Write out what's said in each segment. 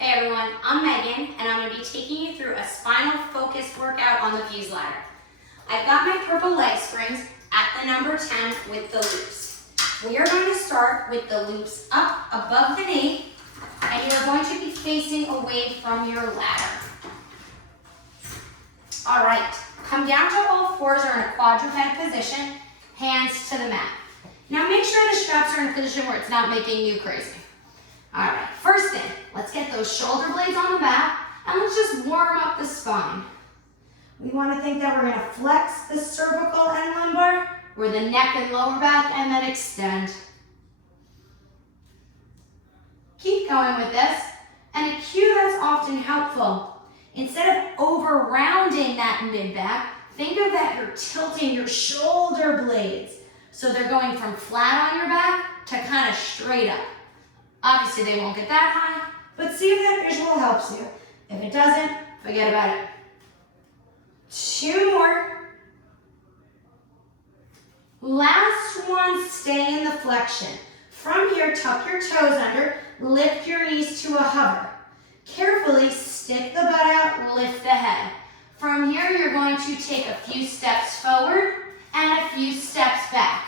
Hey everyone, I'm Megan and I'm going to be taking you through a spinal focused workout on the fuse ladder. I've got my purple leg springs at the number 10 with the loops. We are going to start with the loops up above the knee and you're going to be facing away from your ladder. All right, come down to all fours or in a quadruped position, hands to the mat. Now make sure the straps are in a position where it's not making you crazy. All right, first thing, let's get those shoulder blades on the mat and let's just warm up the spine. We want to think that we're going to flex the cervical and lumbar, or the neck and lower back, and then extend. Keep going with this. And a cue that's often helpful, instead of over rounding that mid back, think of that you're tilting your shoulder blades. So they're going from flat on your back to kind of straight up. Obviously they won't get that high, but see if that visual helps you. If it doesn't, forget about it. 2 more. Last one, stay in the flexion. From here, tuck your toes under, lift your knees to a hover. Carefully stick the butt out, lift the head. From here, you're going to take a few steps forward and a few steps back.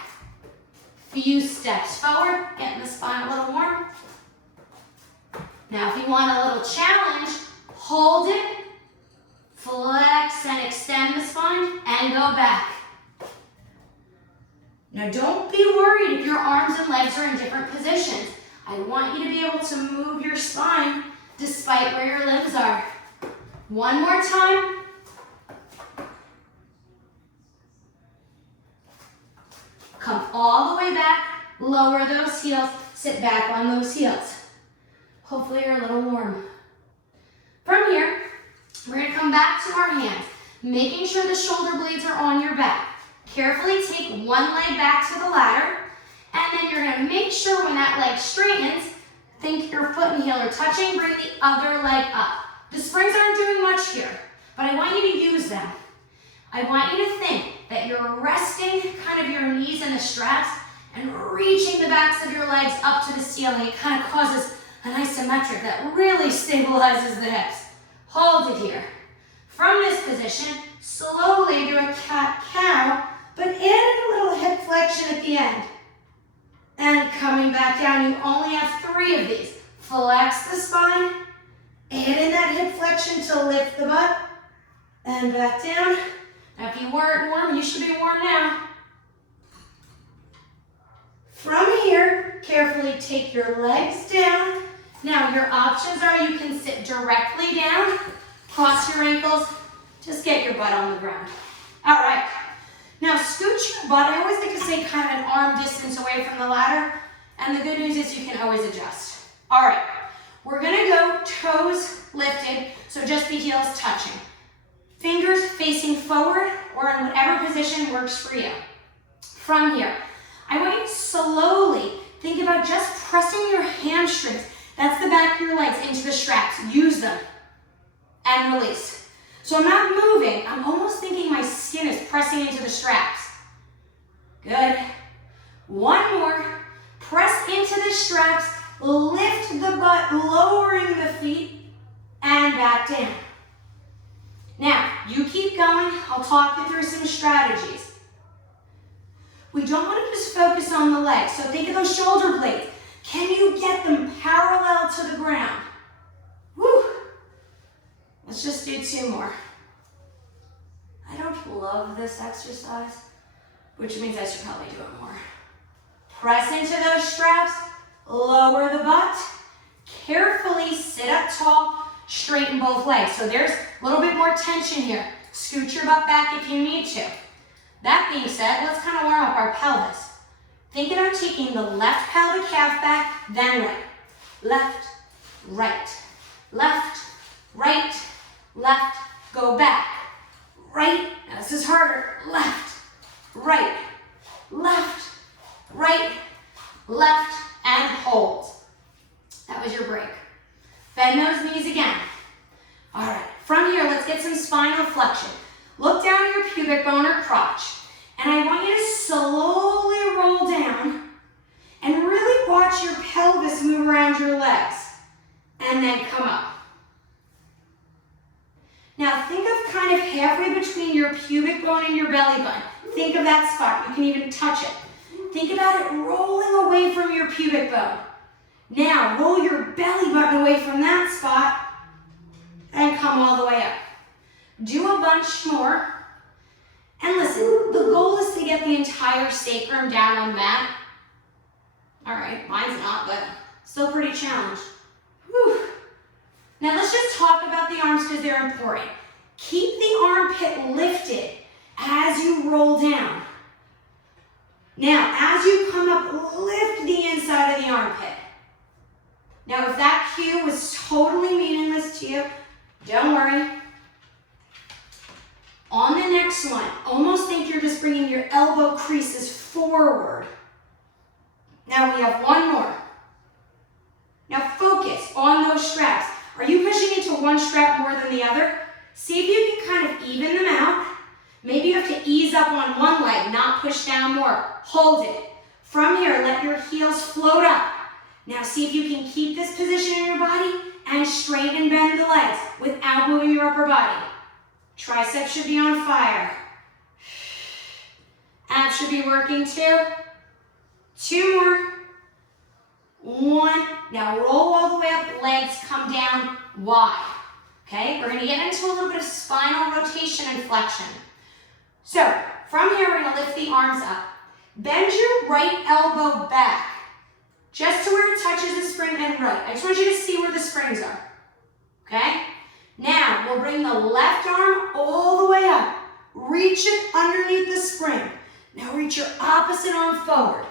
Few steps forward, getting the spine a little warm. Now, if you want a little challenge, hold it, flex and extend the spine, and go back. Now, don't be worried if your arms and legs are in different positions. I want you to be able to move your spine despite where your limbs are. One more time. Come all the way back, lower those heels, sit back on those heels. Hopefully you're a little warm. From here, we're going to come back to our hands, making sure the shoulder blades are on your back. Carefully take one leg back to the ladder, and then you're going to make sure when that leg straightens, think your foot and heel are touching, bring the other leg up. The springs aren't doing much here, but I want you to use them. I want you to think that you're resting kind of your knees in the straps and reaching the backs of your legs up to the ceiling. It kind of causes an isometric that really stabilizes the hips. Hold it here. From this position, slowly do a cat-cow, but add in a little hip flexion at the end. And coming back down, you only have 3 of these. Flex the spine, add in that hip flexion to lift the butt, and back down. Now, if you weren't warm, you should be warm now. From here, carefully take your legs down. Now, your options are you can sit directly down, cross your ankles, just get your butt on the ground. All right. Now, scoot your butt. I always like to say kind of an arm distance away from the ladder. And the good news is you can always adjust. All right. We're going to go toes lifted, so just the heels touching. Fingers facing forward or in whatever position works for you. From here, I want you to slowly think about just pressing your hamstrings. That's the back of your legs into the straps. Use them and release. So I'm not moving. I'm almost thinking my skin is pressing into the straps. Good. One more. Press into the straps. Lift the butt, lowering the feet, and back down. Now, you keep going. I'll talk you through some strategies. We don't want to just focus on the legs. So think of those shoulder blades. Can you get them parallel to the ground? Woo! Let's just do 2 more. I don't love this exercise, which means I should probably do it more. Press into those straps, lower the butt, carefully sit up tall, straighten both legs. So there's a little bit more tension here. Scoot your butt back if you need to. That being said, let's kind of warm up our pelvis. Think about taking the left pelvic half back, then right. Left, right, left, right, left, go back. Right, now this is harder. Left, right, left, right, left, and hold. That was your break. Bend those knees again. All right, from here, let's get some spinal flexion. Look down at your pubic bone or crotch, and I want you to slowly roll down and really watch your pelvis move around your legs. and then come up. Now think of kind of halfway between your pubic bone and your belly button. Think of that spot. You can even touch it. Think about it rolling away from your pubic bone. Now roll your belly button away from that spot and come all the way up. Do a bunch more. And listen, the goal is to get the entire sacrum down on the mat. All right, mine's not, but still pretty challenged. Whew. Now let's just talk about the arms because they're important. Keep the armpit lifted as you roll down. Now, as you come up, lift the inside of the armpit. Now, if that cue was totally meaningless to you, don't worry. On the next one, almost think you're just bringing your elbow creases forward. Now we have one more. Now focus on those straps. Are you pushing into one strap more than the other? See if you can kind of even them out. Maybe you have to ease up on one leg, not push down more. Hold it. From here, let your heels float up. Now see if you can keep this position in your body and straighten and bend the legs without moving your upper body. Triceps should be on fire. Abs should be working too. 2 more. 1. Now roll all the way up, legs come down wide. Okay, we're gonna get into a little bit of spinal rotation and flexion. So, from here, we're gonna lift the arms up. Bend your right elbow back, just to where it touches the spring and right. I just want you to see where the springs are, okay? Now, we'll bring the left arm all the way up. Reach it underneath the spring. Now reach your opposite arm forward.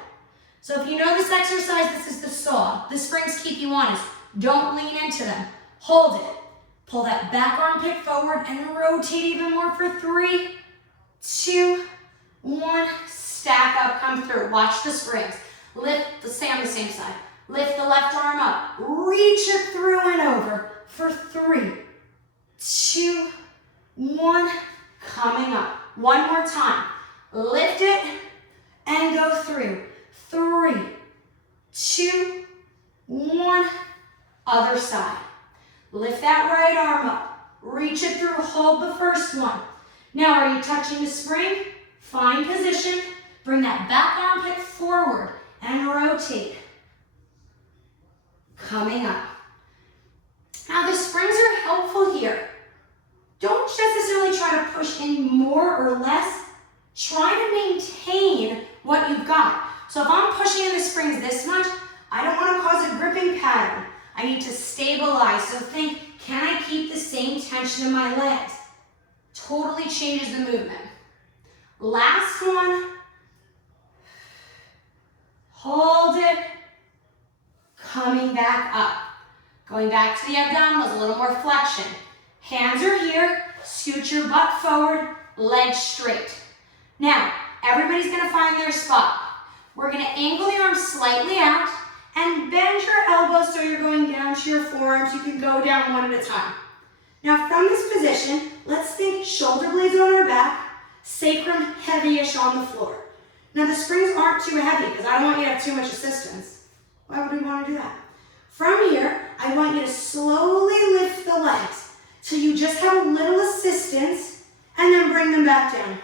So if you know this exercise, this is the saw. The springs keep you honest. Don't lean into them. Hold it. Pull that back armpit forward and rotate even more for 3, 2, 1. Stack up, come through. Watch the springs. Stay on the same side. Lift the left arm up. Reach it through and over for 3, 2, 1. Coming up. One more time. Lift it and go through. 3, 2, 1. Other side. Lift that right arm up. Reach it through. Hold the first one. Now, are you touching the spring? Find position. Bring that back armpit forward and rotate. Coming up. Now, the springs are helpful here. Don't necessarily try to push in more or less. Try to maintain what you've got. So if I'm pushing in the springs this much, I don't want to cause a gripping pattern. I need to stabilize. So think, can I keep the same tension in my legs? Totally changes the movement. Last one. Hold it. Coming back up. Going back to the abdominals, a little more flexion. Hands are here. Scoot your butt forward. Legs straight. Now, everybody's going to find their spot. We're going to angle the arms slightly out and bend your elbows so you're going down to your forearms. You can go down one at a time. Now, from this position, let's think shoulder blades on our back, sacrum heavy-ish on the floor. Now, the springs aren't too heavy because I don't want you to have too much assistance. Why would we want to do that? From here, I want you to slowly lift the legs till you just have a little assistance and then bring them back down.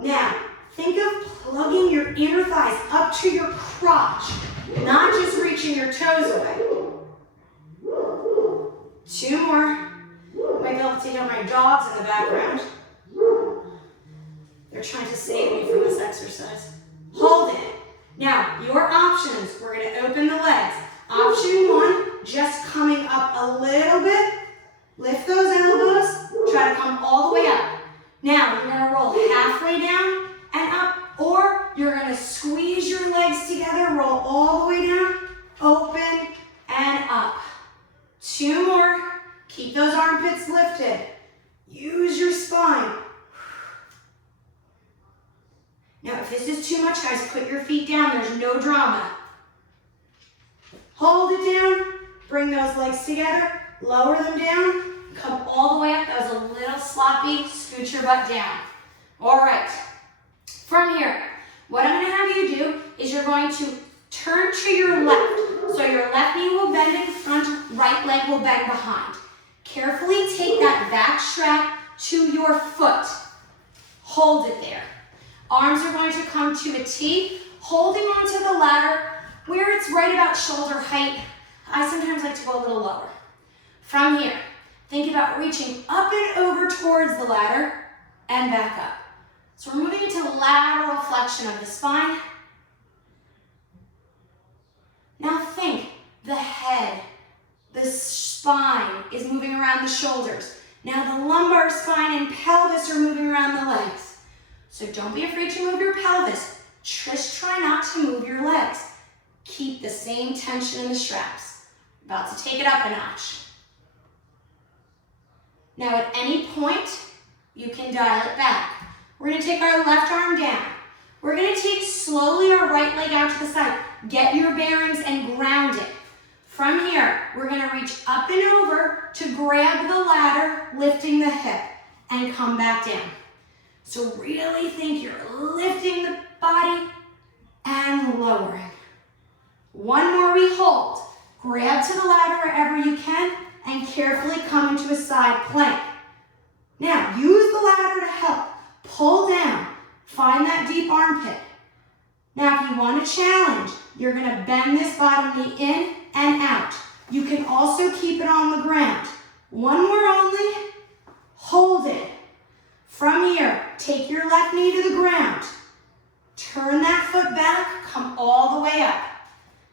Now, think of plugging your inner thighs up to your crotch, not just reaching your toes away. 2 more. You might be able to hear my dogs in the background. They're trying to save me from this exercise. Hold it. Now, your options. We're going to open the legs. Option 1, just coming up a little bit. Lift those elbows. Try to come all the way up. Now, you're going to roll halfway down and up, or you're going to squeeze your legs together, roll all the way down, open, and up. 2 more. Keep those armpits lifted. Use your spine. Now, if this is too much, guys, put your feet down. There's no drama. Hold it down. Bring those legs together. Lower them down. Come all the way up. That was a little sloppy. Scoot your butt down. All right. From here, what I'm going to have you do is you're going to turn to your left. So your left knee will bend in front, right leg will bend behind. Carefully take that back strap to your foot. Hold it there. Arms are going to come to a T, holding onto the ladder where it's right about shoulder height. I sometimes like to go a little lower. From here, think about reaching up and over towards the ladder and back up. So we're moving into lateral flexion of the spine. Now think, the head, the spine is moving around the shoulders. Now the lumbar spine and pelvis are moving around the legs. So don't be afraid to move your pelvis. Just try not to move your legs. Keep the same tension in the straps. About to take it up a notch. Now at any point, you can dial it back. We're going to take our left arm down. We're going to take slowly our right leg out to the side. Get your bearings and ground it. From here, we're going to reach up and over to grab the ladder, lifting the hip, and come back down. So really think you're lifting the body and lowering. One more we hold. Grab to the ladder wherever you can and carefully come into a side plank. Now, use the ladder to help. Pull down. Find that deep armpit. Now, if you want to challenge, you're going to bend this bottom knee in and out. You can also keep it on the ground. One more only. Hold it. From here, take your left knee to the ground. Turn that foot back, come all the way up.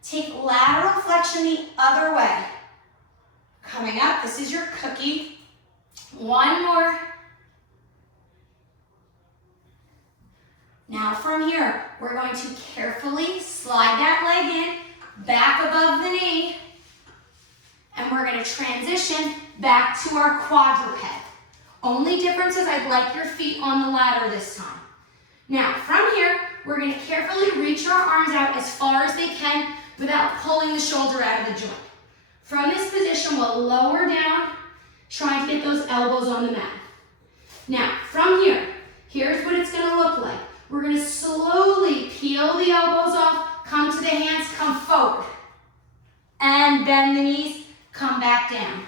Take lateral flexion the other way. Coming up, this is your cookie. One more. Now from here, we're going to carefully slide that leg in, back above the knee, and we're going to transition back to our quadruped. Only difference is I'd like your feet on the ladder this time. Now from here, we're going to carefully reach our arms out as far as they can without pulling the shoulder out of the joint. From this position, we'll lower down, trying to get those elbows on the mat. Now, from here, here's what it's going to look like. We're going to slowly peel the elbows off, come to the hands, come forward. And bend the knees, come back down.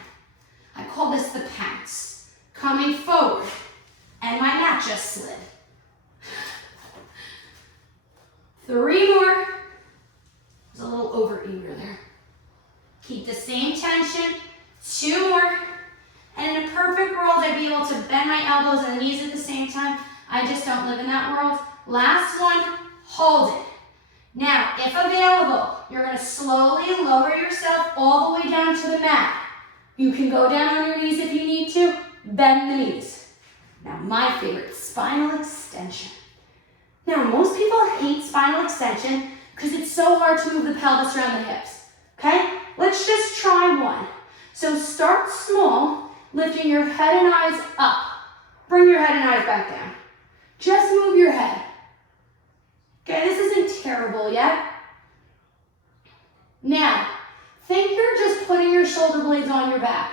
I call this the pounce. Coming forward. And my mat just slid. 3 more. I was a little over eager there. Keep the same tension. 2 more. And in a perfect world, I'd be able to bend my elbows and knees at the same time. I just don't live in that world. Last one, hold it. Now, if available, you're going to slowly lower yourself all the way down to the mat. You can go down on your knees if you need to. Bend the knees. Now, my favorite, spinal extension. Now, most people hate spinal extension because it's so hard to move the pelvis around the hips. Okay? Let's just try one. So start small, lifting your head and eyes up. Bring your head and eyes back down. Just move your head. Okay, this isn't terrible yet. Now, think you're just putting your shoulder blades on your back.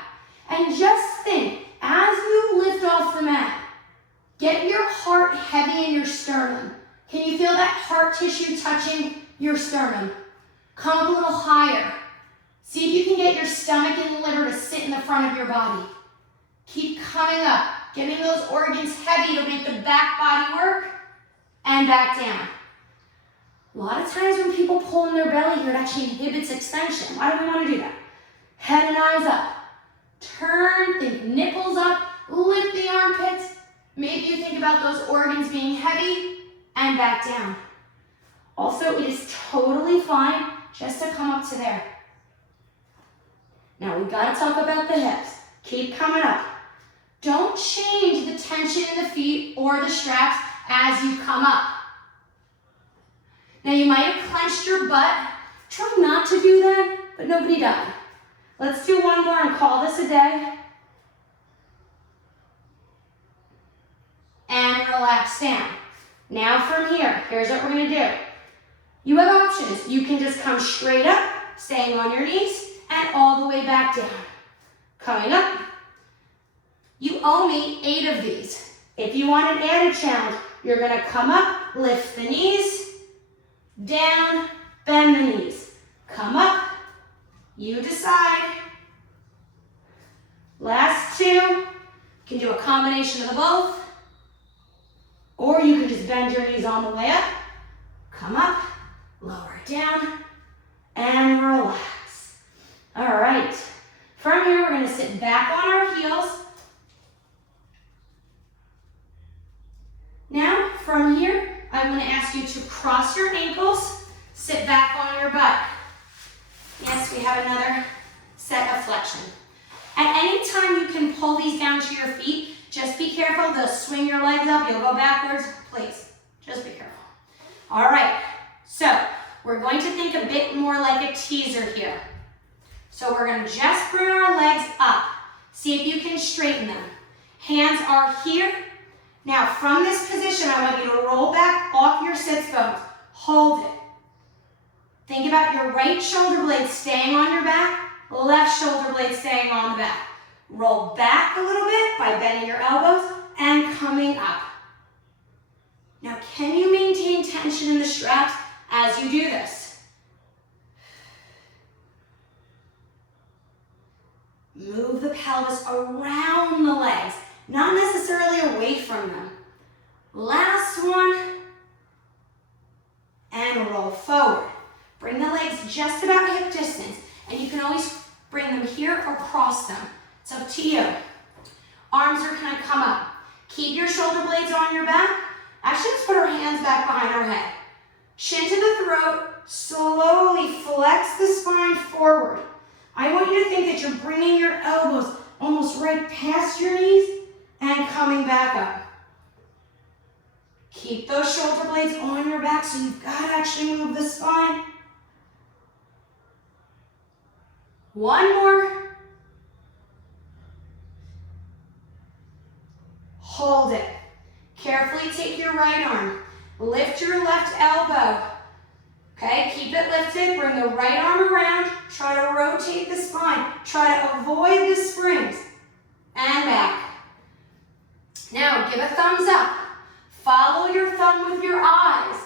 And just think, as you lift off the mat, get your heart heavy in your sternum. Can you feel that heart tissue touching your sternum? Come up a little higher. See if you can get your stomach and liver to sit in the front of your body. Keep coming up, getting those organs heavy to make the back body work, and back down. A lot of times when people pull in their belly here, it actually inhibits extension. Why do we want to do that? Head and eyes up. Turn, think nipples up, lift the armpits. Maybe you think about those organs being heavy, and back down. Also, it is totally fine just to come up to there. Now, we've got to talk about the hips. Keep coming up. Don't change the tension in the feet or the straps as you come up. Now, you might have clenched your butt. Try not to do that, but nobody died. Let's do one more and call this a day. And relax down. Now from here, here's what we're going to do. You have options. You can just come straight up, staying on your knees, and all the way back down. Coming up. You owe me 8 of these. If you want an added challenge, you're going to come up, lift the knees, down, bend the knees. Come up, You decide. Last two. You can do a combination of the both. Or you can just bend your knees on the way up. Come up, lower it down, and relax. All right. From here, we're going to sit back on our heels. Now, from here, I'm going to ask you to cross your ankles, sit back on your butt. Yes, we have another set of flexion. At any time, you can pull these down to your feet. Just be careful. They'll swing your legs up. You'll go backwards. Please, just be careful. All right, so we're going to think a bit more like a teaser here. So we're going to just bring our legs up. See if you can straighten them. Hands are here. Now, from this position, I want you to roll back off your sits bones. Hold it. Think about your right shoulder blade staying on your back, left shoulder blade staying on the back. Roll back a little bit by bending your elbows and coming up. Now, can you maintain tension in the straps as you do this? Move the pelvis around the legs, not necessarily away from them. Last one. And roll forward. Bring the legs just about hip distance, and you can always bring them here or cross them. It's up to you. Arms are gonna come up. Keep your shoulder blades on your back. Actually, let's put our hands back behind our head. Chin to the throat. Slowly flex the spine forward. I want you to think that you're bringing your elbows almost right past your knees and coming back up. Keep those shoulder blades on your back so you've got to actually move the spine. One more. Hold it. Carefully take your right arm. Lift your left elbow. Okay, keep it lifted. Bring the right arm around. Try to rotate the spine. Try to avoid the springs. And back. Now, give a thumbs up. Follow your thumb with your eyes.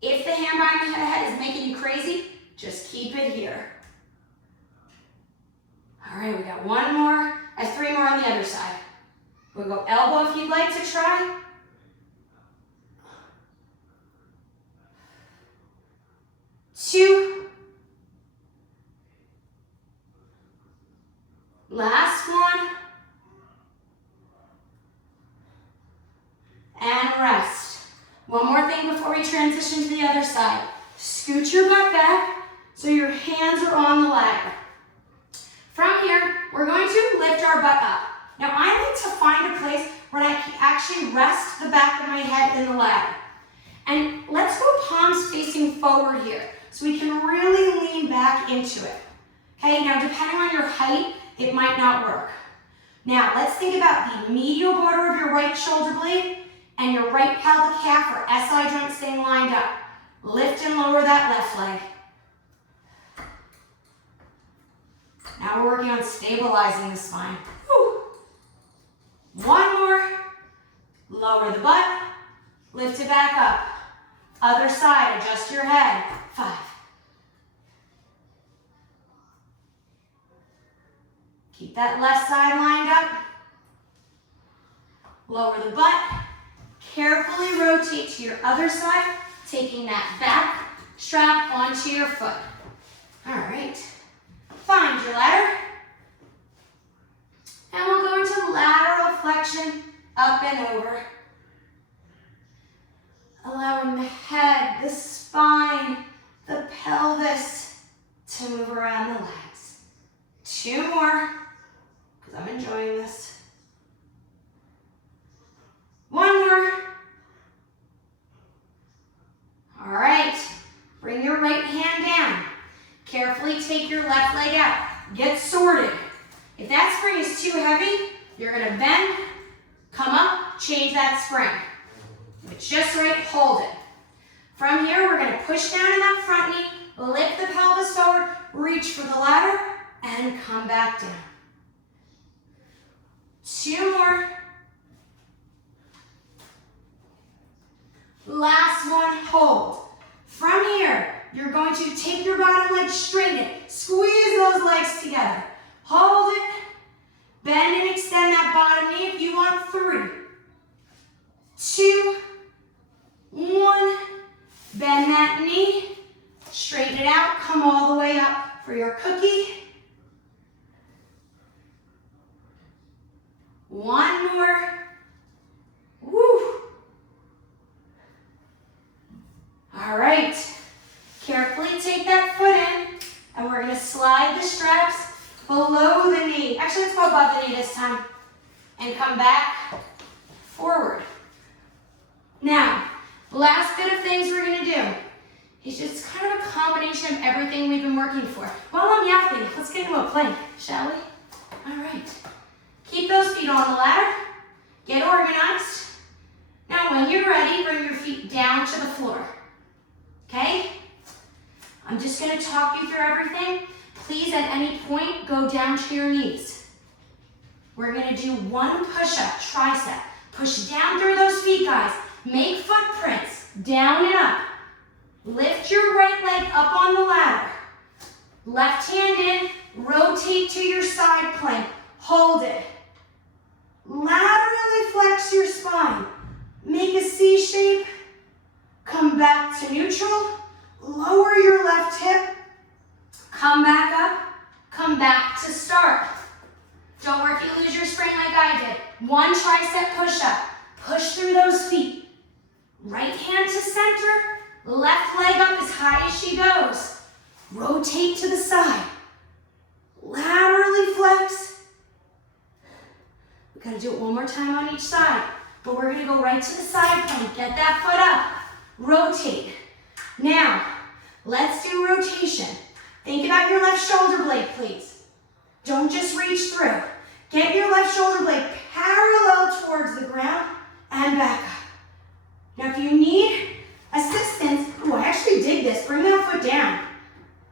If the hand behind the head is making you crazy, just keep it here. All right, we got one more. I have three more on the other side. We'll go elbow if you'd like to try. Two. Last one. And rest. One more thing before we transition to the other side. Scoot your butt back so your hands are on the ladder. From here, we're going to lift our butt up. Now, I like to find a place where I can actually rest the back of my head in the ladder. And let's go palms facing forward here so we can really lean back into it. Okay, now depending on your height, it might not work. Now, let's think about the medial border of your right shoulder blade and your right pelvic calf or SI joint staying lined up. Lift and lower that left leg. Now we're working on stabilizing the spine. Whew. One more. Lower the butt. Lift it back up. Other side, adjust your head. 5. Keep that left side lined up. Lower the butt. Carefully rotate to your other side, taking that back strap onto your foot. All right. Find your ladder. And we'll go into lateral flexion, up and over. Allowing the head, the spine, the pelvis to move around the legs. 2 more, because I'm enjoying this. 1 more. All right, bring your right hand down. Carefully take your left leg out. Get sorted. If that spring is too heavy, you're gonna bend, come up, change that spring. If it's just right, hold it. From here, we're gonna push down in that front knee, lift the pelvis forward, reach for the ladder, and come back down. 2 more. Last one, hold. From here, you're going to take your bottom leg, straighten it, squeeze those legs together. Hold it, bend and extend that bottom knee if you want. 3, 2, 1. Bend that knee, straighten it out, come all the way up for your cookie. 1 more. Woo. All right. Carefully take that foot in, and we're going to slide the straps below the knee. Actually, let's go above the knee this time. And come back forward. Now, last bit of things we're going to do is just kind of a combination of everything we've been working for. While I'm yapping, let's get into a plank, shall we? All right. Keep those feet on the ladder. Get organized. Now, when you're ready, bring your feet down to the floor. Okay? I'm just going to talk you through everything. Please, at any point, go down to your knees. We're going to do 1 push-up, tricep. Push down through those feet, guys. Make footprints, down and up. Lift your right leg up on the ladder. Left hand in, rotate to your side plank. Hold it. Laterally flex your spine. Make a C shape. Come back to neutral. Lower your left hip. Come back up. Come back to start. Don't worry if you lose your spring like I did. 1 tricep push-up. Push through those feet. Right hand to center. Left leg up as high as she goes. Rotate to the side. Laterally flex. We're going to do it 1 more time on each side. But we're going to go right to the side plank. Get that foot up. Rotate. Now, let's do rotation. Think about your left shoulder blade, please. Don't just reach through. Get your left shoulder blade parallel towards the ground and back up. Now, if you need assistance, I actually dig this. Bring that foot down.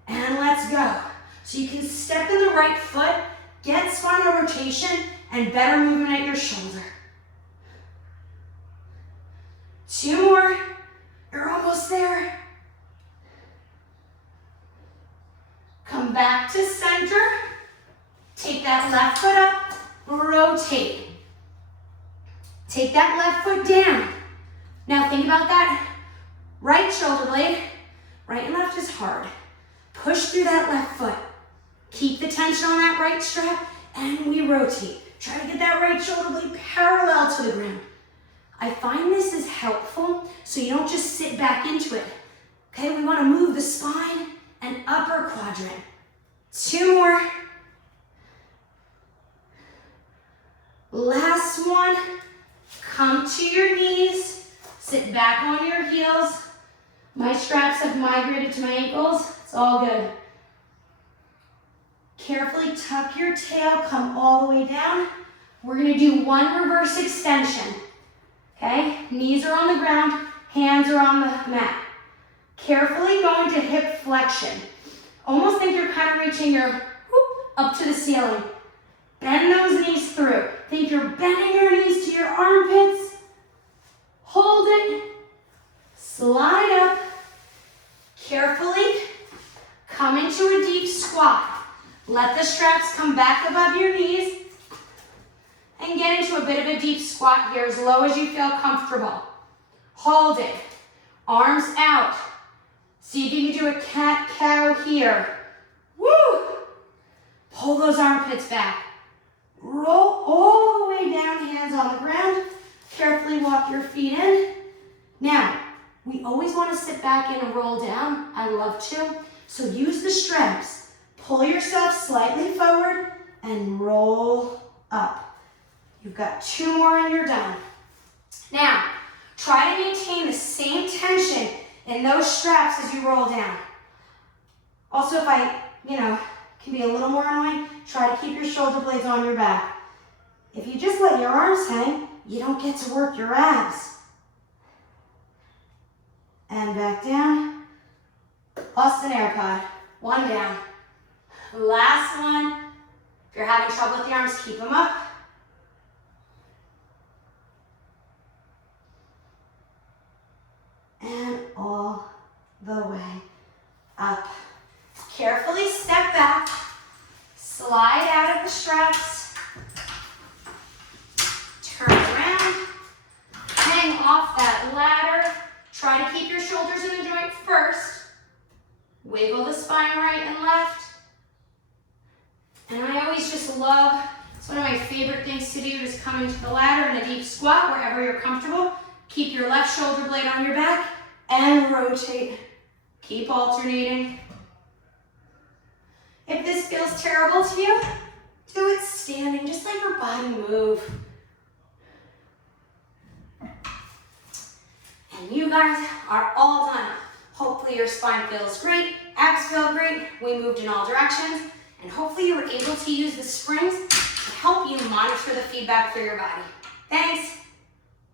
And let's go. So you can step in the right foot, get spinal rotation, and better movement at your shoulder. 2 more. You're almost there. Come back to center. Take that left foot up. Rotate. Take that left foot down. Now think about that right shoulder blade. Right and left is hard. Push through that left foot. Keep the tension on that right strap, and we rotate. Try to get that right shoulder blade parallel to the ground. I find this is helpful so you don't just sit back into it. Okay, we want to move the spine and upper quadrant. 2 more. Last one. Come to your knees. Sit back on your heels. My straps have migrated to my ankles. It's all good. Carefully tuck your tail, come all the way down. We're going to do 1 reverse extension. Okay, knees are on the ground, hands are on the mat. Carefully go into hip flexion. Almost think you're kind of reaching your up to the ceiling. Bend those knees through. Think you're bending your knees to your armpits. Hold it. Slide up. Carefully come into a deep squat. Let the straps come back above your knees. And get into a bit of a deep squat here, as low as you feel comfortable. Hold it. Arms out. See if you can do a cat-cow here. Woo! Pull those armpits back. Roll all the way down, hands on the ground. Carefully walk your feet in. Now, we always want to sit back in and roll down. I love to. So use the straps. Pull yourself slightly forward and roll up. You've got 2 more and you're done. Now, try to maintain the same tension in those straps as you roll down. Also, if I, can be a little more annoying, try to keep your shoulder blades on your back. If you just let your arms hang, you don't get to work your abs. And back down. Lost an AirPod. 1 down. Last one. If you're having trouble with the arms, keep them up. And all the way up. Carefully step back, slide out of the straps, turn around, hang off that ladder. Try to keep your shoulders in the joint first. Wiggle the spine right and left. And I always just love, it's one of my favorite things to do, is come into the ladder in a deep squat wherever you're comfortable. Keep your left shoulder blade on your back and rotate. Keep alternating. If this feels terrible to you, do it standing, just let your body move. And you guys are all done. Hopefully your spine feels great, abs feel great, we moved in all directions, and hopefully you were able to use the springs to help you monitor the feedback through your body. Thanks.